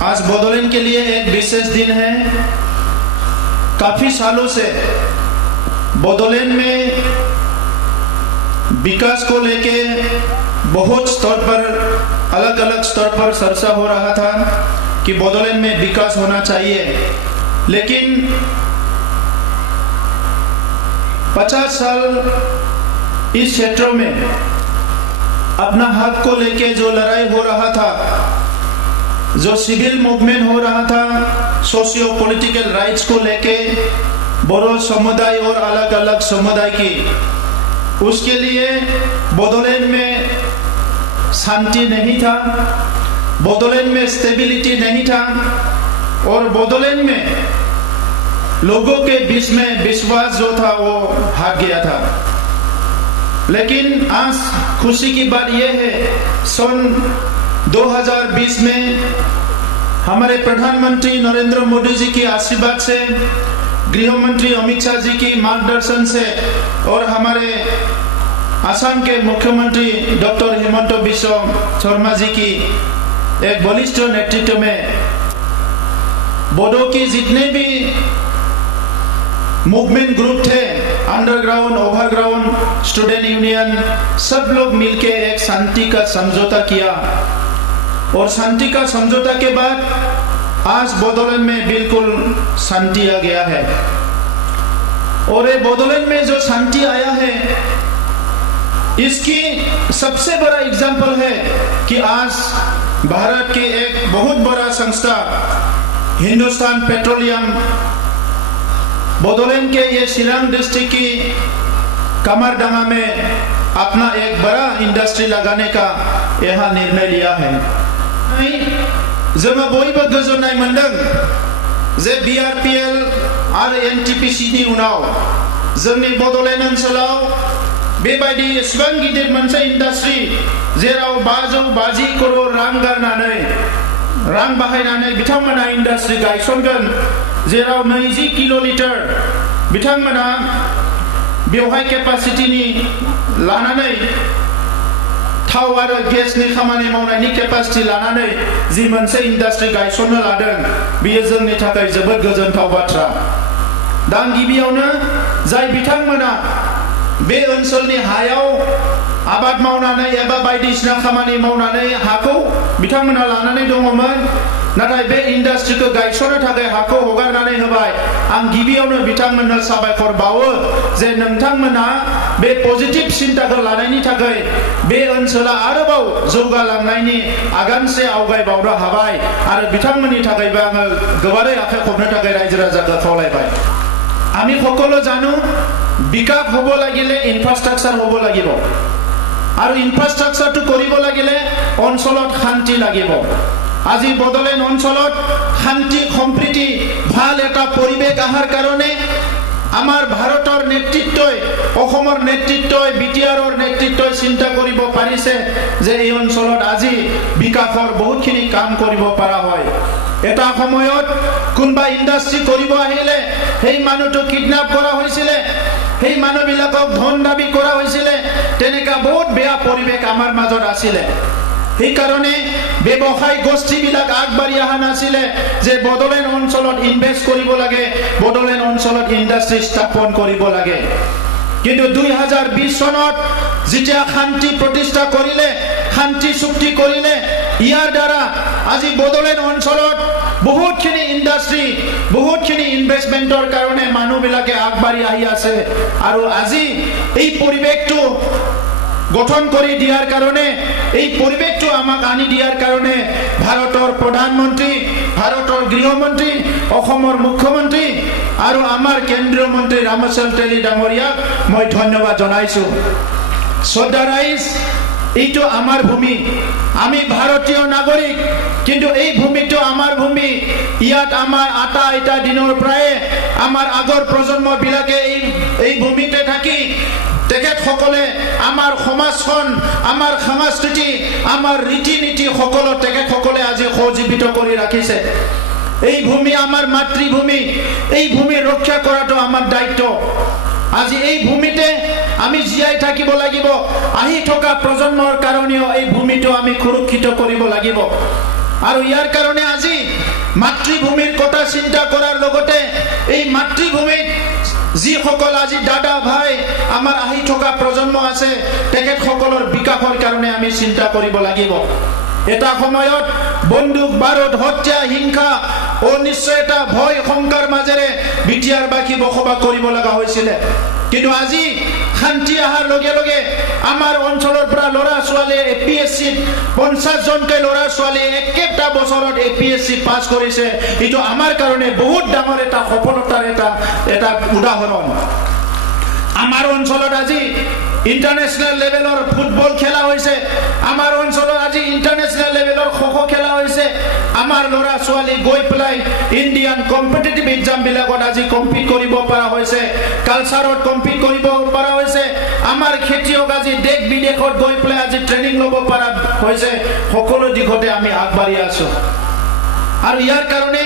आज बोडोलैंड के लिए एक विशेष दिन है। काफी सालों से बोडोलैंड में विकास को लेके बहुत स्तर पर अलग अलग स्तर पर चर्चा हो रहा था कि बोडोलैंड में विकास होना चाहिए, लेकिन 50 साल इस क्षेत्र में अपना हक को लेके जो लड़ाई हो रहा था, जो सिविल मूवमेंट हो रहा था, सोशियो पॉलिटिकल राइट्स को लेके बोडो समुदाय और अलग अलग समुदाय की, उसके लिए बोडोलैंड में शांति नहीं था, बोडोलैंड में स्टेबिलिटी नहीं था और बोडोलैंड में लोगों के बीच में विश्वास जो था वो भाग गया था। लेकिन आज खुशी की बात यह है, सन 2020 में हमारे प्रधानमंत्री नरेंद्र मोदी जी की आशीर्वाद से, गृह मंत्री अमित शाह जी की मार्गदर्शन से और हमारे असम के मुख्यमंत्री डॉक्टर हिमंत बिस्व शर्मा जी की एक बलिष्ठ नेतृत्व में बोडो की जितने भी मूवमेंट ग्रुप थे, अंडरग्राउंड, ओवरग्राउंड, स्टूडेंट यूनियन, सब लोग मिलके एक शांति का समझौता किया और शांति का समझौता के बाद आज बोडोलैंड में बिल्कुल शांति आ गया है। और ये बोडोलैंड में जो शांति आया है, इसकी सबसे बड़ा एग्जाम्पल है कि आज भारत की एक बहुत बड़ा संस्था हिंदुस्तान पेट्रोलियम बोडोलैंड के ये शिलांग डिस्ट्रिक्ट की कमरडंगा में अपना एक बड़ा इंडस्ट्री लगाने का यहाँ निर्णय लिया है। जोङो बयबो गोजोननाय मोनदों जे BRPL आरो NTPC नि उनाव जोंनि बड'लेण्ड ओनसोलाव बेबायदि एसेबां गिदिर मोनसे इंडस्ट्री जेराव 550 करोड़ रां गारनानै रां बाहायनानै बिथांमोना इंडस्ट्री गायसनगोन, जेराव 20 किल'लिटार बिथांमोना बेवहाय केपासिटिनि लानानै थाव आरो गेसनि खामानि मावनायनि केपासिटि लानानै जि मोनसे इंडस्ट्री गायसननो लादों, बेयो जोंनि थाखाय जोबोद गोजोनथाव बाथ्रा। दा गिबियावनो जाय बिथांमोना बे ओनसोलनि हायाव आबाद मावनानै एबा बायदिसिना खामानि मावनानै हाखौ बिथांमोना लानानै दङमोन, नाथाय बे इंडस्ट्रीखौ गायसननो थाखाय हाखौ हगारनानै होबाय, आं गिबियावनो बिथांमोननो साबायखर बावो जे नोंथांमोना बे पजिटिव सिन्ताखौ लानायनि थाखाय बे ओनसोला आरोबाव जौगालांनायनि आगानसे आवगायबावनो हाबाय आरो बिथांमोननि थाखायबो आङो गोबारै आखाइ खबनो थाखाय रायजो राजाखौ खावलायबाय। আমি সকলো জানো বিকাশ হ'ব লাগিলে ইনফ্ৰাষ্ট্ৰাকচাৰ হ'ব লাগিব আৰু ইনফ্ৰাষ্ট্ৰাকচাৰটো কৰিব লাগিলে অঞ্চলত শান্তি লাগিব। আজি বডলেণ্ড অঞ্চলত শান্তি সম্প্ৰীতি ভাল এটা পৰিৱেশ অহাৰ কাৰণে আমাৰ ভাৰতৰ নেতৃত্বই, অসমৰ নেতৃত্বই, বিটিআৰৰ নেতৃত্বই চিন্তা কৰিব পাৰিছে যে এই অঞ্চলত আজি বিকাশৰ বহুতখিনি কাম কৰিব পৰা হয়। এটা সময়ত কোনবা ইণ্ডাষ্ট্ৰী কৰিব আহিলে সেই মানুহটো কিডন্যাপ কৰা হৈছিলে, সেই মানুহবিলাকক ধন দাবী কৰা হৈছিলে, তেনেকা বহুত বেয়া পৰিৱেশ আমাৰ মাজত আছিলে। সেইকাৰণে ব্যৱসায়িক গোষ্ঠীবিলাক আগবাঢ়ি অহা নাছিলে যে বডলেণ্ড অঞ্চলত ইনভেষ্ট কৰিব লাগে, বডলেণ্ড অঞ্চলত ইণ্ডাষ্ট্ৰী স্থাপন কৰিব লাগে। কিন্তু 2020 চনত যেতিয়া শান্তি প্ৰতিষ্ঠা কৰিলে, শান্তি চুক্তি কৰিলে, ইয়াৰ দ্বাৰা আজি বডলেণ্ড অঞ্চলত বহুতখিনি ইণ্ডাষ্ট্ৰী, বহুতখিনি ইনভেষ্টমেণ্টৰ কাৰণে মানুহবিলাকে আগবাঢ়ি আহি আছে আৰু আজি এই পৰিৱেশটো গঠন কৰি দিয়াৰ কাৰণে, এই পৰিৱেশটো আমাক আনি দিয়াৰ কাৰণে ভাৰতৰ প্ৰধানমন্ত্ৰী, ভাৰতৰ গৃহমন্ত্ৰী, অসমৰ মুখ্যমন্ত্ৰী আৰু আমাৰ কেন্দ্ৰীয় মন্ত্ৰী ৰামেশ্বৰ তেলী ডাঙৰীয়াক মই ধন্যবাদ জনাইছো। শ্ৰদ্ধা ৰাইজ, এইটো আমাৰ ভূমি, আমি ভাৰতীয় নাগৰিক, কিন্তু এই ভূমিটো আমাৰ ভূমি। ইয়াত আমাৰ আটা আইতা দিনৰ পৰাই আমাৰ আগৰ প্ৰজন্মবিলাকে এই ভূমিতে থাকি তেখেতসকলে আমাৰ সমাজখন, আমাৰ সংস্কৃতি, আমাৰ ৰীতি নীতি সকলো তেখেতসকলে আজি সজীৱিত কৰি ৰাখিছে। এই ভূমি আমাৰ মাতৃভূমি, এই ভূমি ৰক্ষা কৰাটো আমাৰ দায়িত্ব। আজি এই ভূমিতে আমি জীয়াই থাকিব লাগিব, আহি থকা প্ৰজন্মৰ কাৰণেও এই ভূমিটো আমি সুৰক্ষিত কৰিব লাগিব। আৰু ইয়াৰ কাৰণে আজি মাতৃভূমিৰ কথা চিন্তা কৰাৰ লগতে এই মাতৃভূমিত যিসকল আজি দাদা ভাই আমাৰ আহি থকা প্ৰজন্ম আছে তেখেতসকলৰ বিকাশৰ কাৰণে আমি চিন্তা কৰিব লাগিব এটা সময়ত বন্দুক বাৰুদ হত্যা হিংসা অনিশ্চয়তা ভয় শংকাৰ মাজেৰে বিটিয়াৰবাসী বসবাস কৰিব লগা হৈছিল কিন্তু আজি শান্তি আহাৰ লগে লগে আমাৰ অঞ্চলৰ পৰা ল'ৰা ছোৱালীয়ে এপিএসসি 50 জনকে ল'ৰা ছোৱালীয়ে একেটা বছৰত এপিএসসি পাছ কৰিছে এইটো আমাৰ কাৰণে বহুত ডাঙৰ এটা সফলতাৰ এটা উদাহৰণ আমাৰ অঞ্চলত আজি ইন্টাৰনেশনাল লেভেলৰ ফুটবল খেলা হৈছে আমাৰ অঞ্চলত আজি ইন্টাৰনেশনাল লেভেলৰ খো খেলা হৈছে আমাৰ ল'ৰা ছোৱালী গৈ পেলাই ইণ্ডিয়ান কম্পিটিটিভ এক্সাম বিলাকত আজি কম্পিট কৰিব পৰা হৈছে কালচাৰত কম্পিট কৰিব পৰা হৈছে আমাৰ খেতিয়ক আজি দেশ বিদেশত গৈ পেলাই আজি ট্ৰেনিং ল'ব পৰা হৈছে সকলো দিশতে আমি আগবাঢ়ি আছো আৰু ইয়াৰ কাৰণে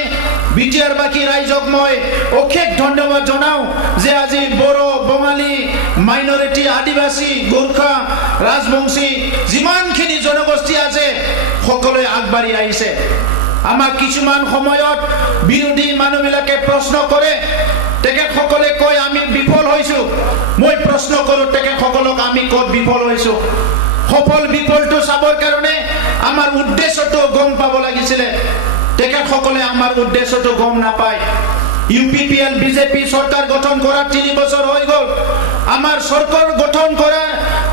বিটিয়াৰবাসী ৰাইজক মই অশেষ ধন্যবাদ জনাও যে আজি বড়ো বঙালী মাইনৰিটি আদিবাসী গোৰ্খা ৰাজবংশী যিমানখিনি জনগোষ্ঠী আছে সকলোৱে আগবাঢ়ি আহিছে আমাক কিছুমান সময়ত বিৰোধী মানুহবিলাকে প্ৰশ্ন কৰে তেখেতসকলে কয় আমি বিফল হৈছো মই প্ৰশ্ন কৰো তেখেতসকলক আমি ক'ত বিফল হৈছো সফল বিফলটো চাবৰ কাৰণে আমাৰ উদ্দেশ্যটো গম পাব লাগিছিলে তেখেতসকলে আমাৰ উদ্দেশ্যটো গম নাপায় ইউপিপিএল বিজেপি চৰকাৰ গঠন কৰা 3 বছৰ হৈ গ'ল আমাৰ চৰকাৰ গঠন কৰা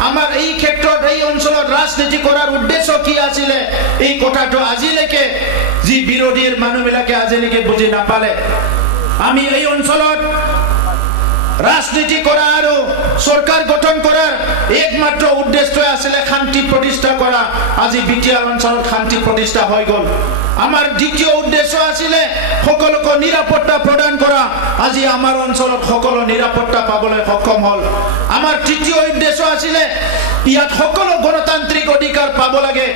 আমাৰ এই ক্ষেত্ৰত এই অঞ্চলত ৰাজনীতি কৰাৰ উদ্দেশ্য কি আছিল এই কথাটো আজিলৈকে যি বিৰোধীৰ মানুহবিলাকে আজিলৈকে বুজি নাপালে আমি এই অঞ্চলত ৰাজনীতি কৰা আৰু চৰকাৰ গঠন কৰাৰ একমাত্ৰ উদ্দেশ্য আছিল শান্তি প্ৰতিষ্ঠা কৰা আজি বিটিয়াৰ অঞ্চলত শান্তি প্ৰতিষ্ঠা হৈ গ'ল আমাৰ দ্বিতীয় উদ্দেশ্য আছিল সকলোকে নিৰাপত্তা প্ৰদান কৰা আজি আমাৰ অঞ্চলত সকলো নিৰাপত্তা পাবলৈ সক্ষম হ'ল আমাৰ তৃতীয় উদ্দেশ্য আছিল ইয়াত সকলো গণতান্ত্ৰিক অধিকাৰ পাব লাগে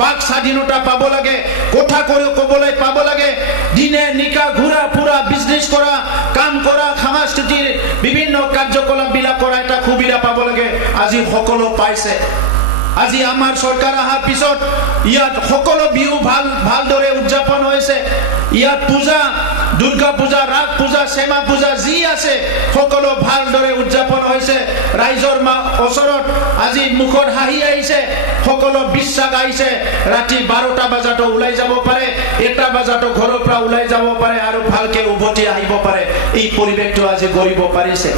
বাক স্বাধীনতা পাব লাগে কথা ক'বলৈ পাব লাগে দিনে নিকা ঘূৰা ফুৰা বিজনেছ কৰা কাম কৰা সাংস্কৃতিক বিভিন্ন কাৰ্যকলাপ বিলাক কৰা এটা সুবিধা পাব লাগে আজি সকলো পাইছে আজি আমাৰ চৰকাৰ অহাৰ পিছত ইয়াত সকলো বিহু ভালদৰে উদযাপন হৈছে ইয়াত পূজা দুৰ্গা পূজা ৰাগ পূজা শ্যামা পূজা যি আছে সকলো ভালদৰে উদযাপন হৈছে ৰাইজৰ ওচৰত আজি মুখত হাঁহি আহিছে সকলো বিশ্বাস আহিছে ৰাতি 12টা বজাতো ওলাই যাব পাৰে 1টা বজাতো ঘৰৰ পৰা ওলাই যাব পাৰে আৰু ভালকে উভতি আহিব পাৰে এই পৰিৱেশটো আজি গঢ়িব পাৰিছে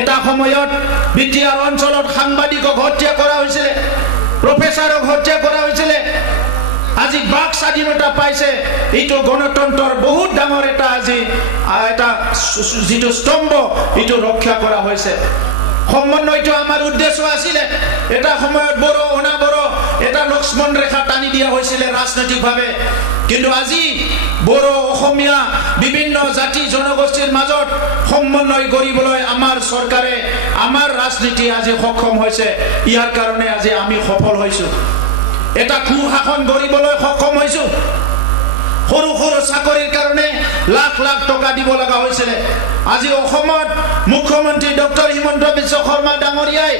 এটা সময়ত বিটিয়াৰ অঞ্চলত সাংবাদিকক হত্যা কৰা হৈছিল প্ৰফেসৰক হত্যা কৰা হৈছিল আজি বাক স্বাধীনতা পাইছে এইটো গণতন্ত্ৰৰ বহুত ডাঙৰ এটা আজি এটা যিটো স্তম্ভ এইটো ৰক্ষা কৰা হৈছে সমন্বয়টো আমাৰ উদ্দেশ্য আছিল এটা সময়ত বড়ো অনাবড়ো এটা লক্ষ্মণ ৰেখা টানি দিয়া হৈছিল ৰাজনৈতিকভাৱে কিন্তু আজি বড়ো অসমীয়া বিভিন্ন জাতি জনগোষ্ঠীৰ মাজত সমন্বয় কৰিবলৈ আমাৰ চৰকাৰে আমাৰ ৰাজনীতি আজি সক্ষম হৈছে ইয়াৰ কাৰণে আজি আমি সফল হৈছো এটা কুশাসন গঢ়িবলৈ সক্ষম হৈছো সৰু সৰু চাকৰিৰ কাৰণে লাখ লাখ টকা দিব লগা হৈছিল আজি অসমত মুখ্যমন্ত্ৰী ডক্টৰ হিমন্ত বিশ্ব শৰ্মা ডাঙৰীয়াই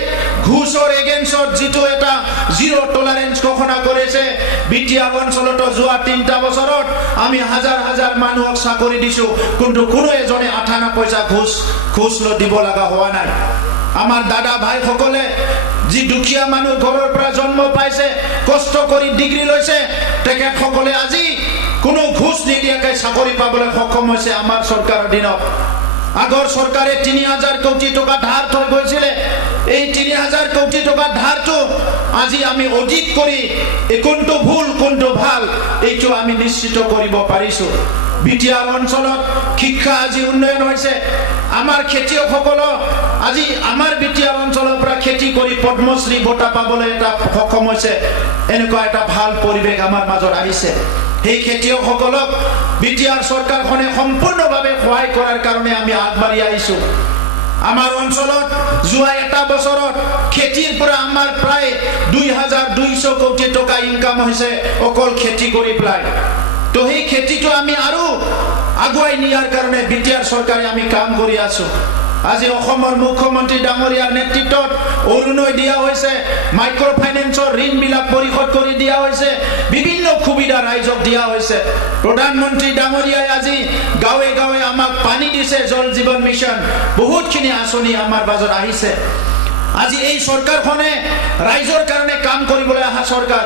ঘুষৰ এগেইনষ্টত যিটো এটা জিৰো টলাৰেন্স ঘোষণা কৰিছে বিটিয়াৰ অঞ্চলত যোৱা 3টা বছৰত আমি হাজাৰ হাজাৰ মানুহক চাকৰি দিছো কিন্তু কোনো এজনে 58 পইচা ঘুষ দিব লগা হোৱা নাই আমাৰ দাদা ভাই সকলে যি দুখীয়া মানুহ ঘৰৰ পৰা জন্ম পাইছে কষ্ট কৰি ডিগ্ৰী লৈছে তেখেতসকলে আজি কোনো ঘুষ নিদিয়াকৈ চাকৰি পাবলৈ সক্ষম হৈছে আমাৰ চৰকাৰৰ দিনত আগৰ চৰকাৰে 3000 কোটি টকা ধাৰ থৈ গৈছিল এই 3000 কোটি টকা ধাৰটো আজি আমি অডিট কৰি কোনটো ভুল কোনটো ভাল এইটো আমি নিশ্চিত কৰিব পাৰিছো বিটিয়াৰ অঞ্চলত শিক্ষা আজি উন্নয়ন হৈছে আমাৰ খেতিয়কসকল আজি আমাৰ বিটিয়াৰ অঞ্চলৰ পৰা খেতি কৰি পদ্মশ্ৰী বঁটা পাবলৈ এটা সক্ষম হৈছে এনেকুৱা এটা ভাল পৰিৱেশ আমাৰ মাজত আহিছে এই খেতিয়কসকলক বিটিয়াৰ চৰকাৰখনে সম্পূৰ্ণভাৱে সহায় কৰাৰ কাৰণে আমি আগবাঢ়ি আহিছো আমাৰ অঞ্চলত যোৱা এটা বছৰত খেতিৰ পৰা আমাৰ প্ৰায় 2200 কোটি টকা ইনকাম হৈছে অকল খেতি কৰি পেলাই তো এই খেতিটো আমি আৰু আগুৱাই নিয়াৰ কাৰণে বিটিয়াৰ চৰকাৰে আমি কাম কৰি আছো আজি অসমৰ মুখ্যমন্ত্ৰী ডাঙৰীয়াৰ নেতৃত্বত অৰুণোদয় দিয়া হৈছে, মাইক্ৰ' ফাইনেন্সৰ ঋণবিলাক পৰিশোধ কৰি দিয়া হৈছে, বিভিন্ন সুবিধা ৰাইজক দিয়া হৈছে। প্ৰধানমন্ত্ৰী ডাঙৰীয়াই আজি গাঁৱে গাঁৱে আমাক পানী দিছে, জল জীৱন মিছন, বহুতখিনি আঁচনি আমাৰ মাজত আহিছে। আজি এই চৰকাৰখনে ৰাইজৰ কাৰণে কাম কৰিবলৈ অহা চৰকাৰ।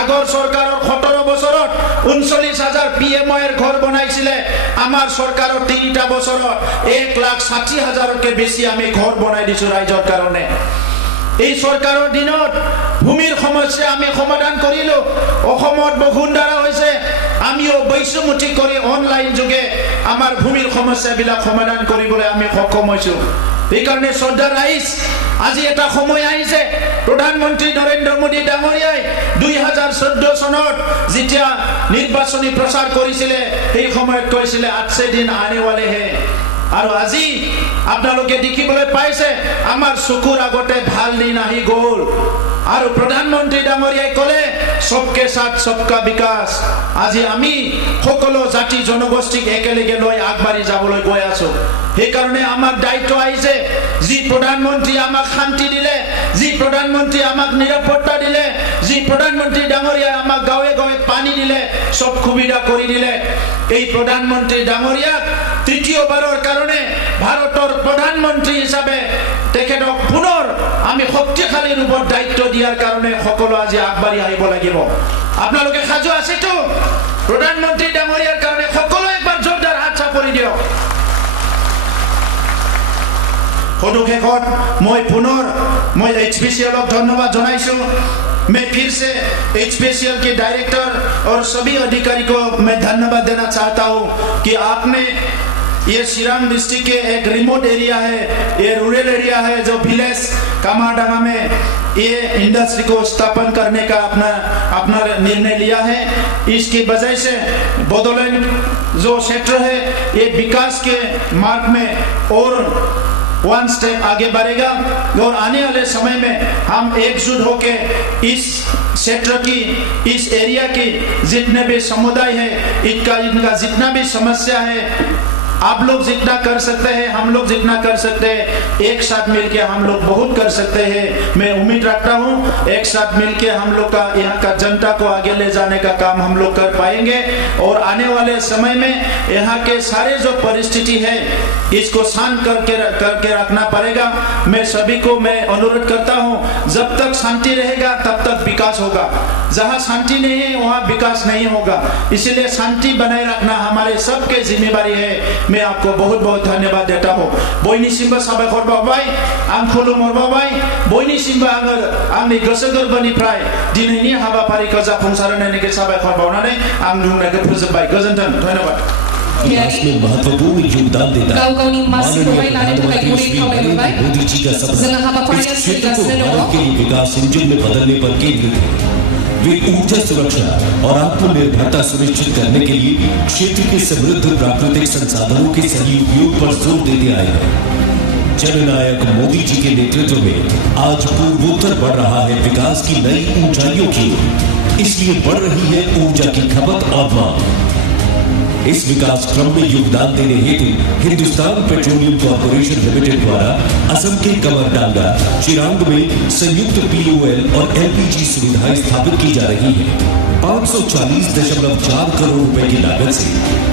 আগৰ চৰকাৰৰ 17 বছৰত 39,000 PMIৰ ঘৰ বনাইছিলে। আমাৰ চৰকাৰৰ 3টা বছৰত 1,60,000তকৈ বেছি আমি ঘৰ বনাই দিছো ৰাইজৰ কাৰণে। এই চৰকাৰৰ দিনত ভূমিৰ সমস্যা আমি সমাধান কৰিলো। অসমত বসুন্ধৰা হৈছে, আমিও বৈষম্যমুক্তি কৰি অনলাইন যোগে আমাৰ ভূমিৰ সমস্যাবিলাক সমাধান কৰিবলৈ আমি সক্ষম হৈছো। এইকাৰণে শ্ৰদ্ধা ৰাইজ, আজি এটা সময় আহিছে, প্ৰধানমন্ত্ৰী নৰেন্দ্ৰ মোদী ডাঙৰীয়াই 2014 চনত যেতিয়া নিৰ্বাচনী প্ৰচাৰ কৰিছিলে, সেই সময়ত কৈছিলে 8 দিন আনে वाले हैं। আৰু আজি আপোনালোকে দেখিবলৈ পাইছে আমাৰ চকুৰ আগতে ভাল দিন আহি গ'ল। আৰু প্ৰধানমন্ত্ৰী ডাঙৰীয়াই ক'লে সবকে সাথ সবকা বিকাশ। আজি আমি সকলো জাতি জনগোষ্ঠীক একেলগে লৈ আগবাঢ়ি যাবলৈ গৈ আছো। সেইকাৰণে আমাৰ দায়িত্ব আহিছে, যি প্ৰধানমন্ত্ৰী আমাক শান্তি দিলে, যি প্ৰধানমন্ত্ৰী আমাক নিৰাপত্তা দিলে, যি প্ৰধানমন্ত্ৰী ডাঙৰীয়াই আমাক গাঁৱে গাঁৱে পানী দিলে, সব সুবিধা কৰি দিলে, এই প্ৰধানমন্ত্ৰী ডাঙৰীয়াক তৃতীয়বাৰৰ কাৰণে ভাৰতৰ প্ৰধানমন্ত্ৰী হিচাপে তেখেতক পুনৰ আমি শক্তিশালী ৰূপত দায়িত্ব দিয়াৰ কাৰণে সকলো আজি আগবাঢ়ি আহিব লাগিব। আপোনালোকে সাজু আছেতো প্ৰধানমন্ত্ৰী ডাঙৰীয়াৰ কাৰণে? সকলো একবাৰ জোৰদাৰ হাত চাপৰি দিয়ক। সদুশেষত মই পুনৰ HPCL ধন্যবাদ জনাইছো। मैं फिर से HPCL के डायरेक्टर और सभी अधिकारी को मैं धन्यवाद देना चाहता हूं कि आपने ये चिरांग डिस्ट्रिक्ट के एक रिमोट एरिया है, ये रूरल एरिया है, जो विलेज कामाडांगा में ये इंडस्ट्री को स्थापन करने का अपना निर्णय लिया है। इसकी वजह से बोडोलैंड जो क्षेत्र है ये विकास के मार्ग में और 1 स्टेप आगे बढ़ेगा। और आने वाले समय में हम एकजुट होकर इस क्षेत्र की, इस एरिया की जितने भी समुदाय है, इनका जितना भी समस्या है, आप लोग जितना कर सकते हैं, हम लोग जितना कर सकते हैं, एक साथ मिलके हम लोग बहुत कर सकते हैं। मैं उम्मीद रखता हूं एक साथ मिलके हम लोग का यहाँ का जनता को आगे ले जाने का काम हम लोग कर पाएंगे। और आने वाले समय में यहाँ के सारे जो परिस्थिति है इसको शांत करके रखना पड़ेगा। मैं सभी को मैं अनुरोध करता हूँ, जब तक शांति रहेगा तब तक विकास होगा। जहाँ शांति नहीं है वहाँ विकास नहीं होगा। इसलिए शांति बनाए रखना हमारे सबके जिम्मेवारी है। मैं आपको बहुत बहुत धन्यवाद देता हूँ। बयनिसिमबो साबायखर बावबाय, आं खुलुमहरबाय। बयनिसिमबो आंनि गोसो गोरबोनिफ्राय दिनैनि हाबाफारिखौ जाफुंसार होनायनि साबायखर बावनानै आं बुंनायखौ फोजोबबाय। गोजोन्थों, धन्यवाद। विकास में महत्वपूर्ण योगदान देता है माननीय प्रधानमंत्री श्री नरेंद्र मोदी जी का सपना इस क्षेत्र को भारत के विकास इंजन में बदलने पर केंद्रित है। वे ऊर्जा सुरक्षा और आत्मनिर्भरता सुनिश्चित करने के लिए क्षेत्र के समृद्ध प्राकृतिक संसाधनों के सही उपयोग पर जोर देते आए हैं। जननायक मोदी जी के नेतृत्व में आज पूर्वोत्तर बढ़ रहा है विकास की नई ऊंचाइयों की, इसलिए बढ़ रही है ऊर्जा की खपत और मांग। इस विकास क्रम में योगदान देने हेतु हिंदुस्तान पेट्रोलियम कॉर्पोरेशन लिमिटेड द्वारा असम के कमरडांगा चिरांग में संयुक्त POL और LPG सुविधाएं स्थापित की जा रही है। 540.4 करोड़ रुपए की लागत से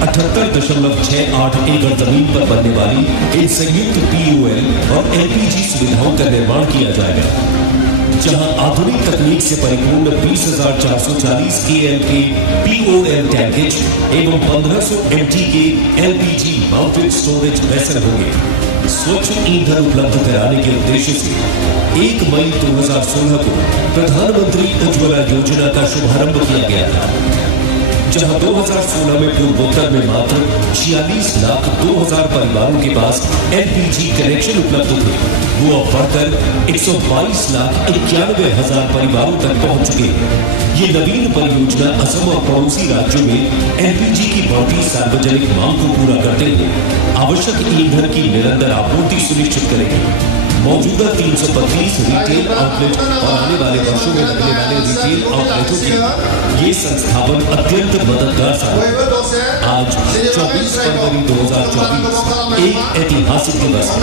78.68 एकड़ जमीन पर बनने वाली इन संयुक्त POL और LPG सुविधाओं का निर्माण किया जाएगा, जहां आधुनिक तकनीक से परिपूर्ण 20,440 KL के POL टैंकेज एवं 1500 MT के LPG माउंटेड स्टोरेज वेसल होंगे। स्वच्छ ईंधन उपलब्ध कराने के उद्देश्य से 1 मई 2016 को प्रधानमंत्री उज्ज्वला योजना का शुभारंभ किया गया था, जहां 2016 में पूर्वोत्तर में मात्र 46,02,000 परिवारों के पास LPG कनेक्शन उपलब्ध थे, वो अब बढ़कर 122,91,000 परिवारों तक पहुंच चुके हैं। ये नवीन परियोजना असम और पड़ोसी राज्यों में LPG की बढ़ती सार्वजनिक मांग को पूरा करते हुए आवश्यक ईंधन की निरंतर आपूर्ति सुनिश्चित करेगी। मौजूदा 332 रिटेल आउटलेट और आने वाले वर्षों में लगने वाले रिटेल आउटलेटों के ये संस्थापन अत्यंत मददगार साबित। आज 24 फरवरी 2024 एक ऐतिहासिक दिवस है।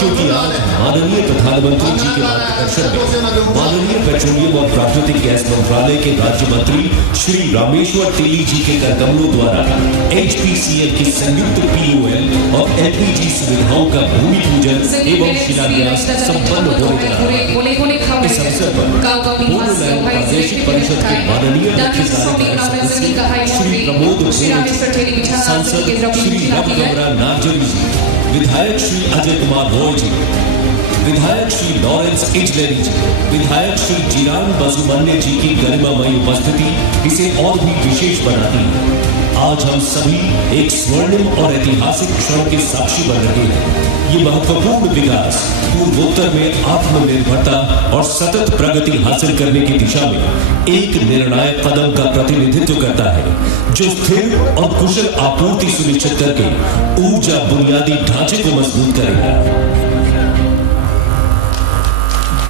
क्योंकि आज माननीय प्रधानमंत्री जी के मार्गदर्शन में माननीय पेट्रोलियम और प्राकृतिक गैस मंत्रालय के राज्य मंत्री श्री रामेश्वर तेली जी के करकमलों द्वारा HPCL की संयुक्त POL और LPG सुविधाओं का भूमि पूजन एवं शिलान्यास संपन्न होने जा रहा है। इस अवसर पर बोडोलैंड प्रादेशिक परिषद के माननीय मुख्य कार्यकारी सदस्य श्री प्रमोद भोले, सांसद श्री रविकमरा नार्जरी जी, विधायक श्री अजय कुमार रॉय जी, विधायक श्री लॉरेंस इजलेरी जी, विधायक श्री जीरान बसुमन्य जी की गरिमामयी उपस्थिति इसे और भी विशेष बनाती है। आज हम सभी एक स्वर्णिम और ऐतिहासिक क्षण के साक्षी बन रहे हैं। ये महत्वपूर्ण विकास पूर्वोत्तर में आत्मनिर्भरता और सतत प्रगति हासिल करने की दिशा में एक निर्णायक कदम का प्रतिनिधित्व करता है, जो स्थिर और कुशल आपूर्ति सुनिश्चित करके ऊर्जा बुनियादी ढांचे को मजबूत करेगा।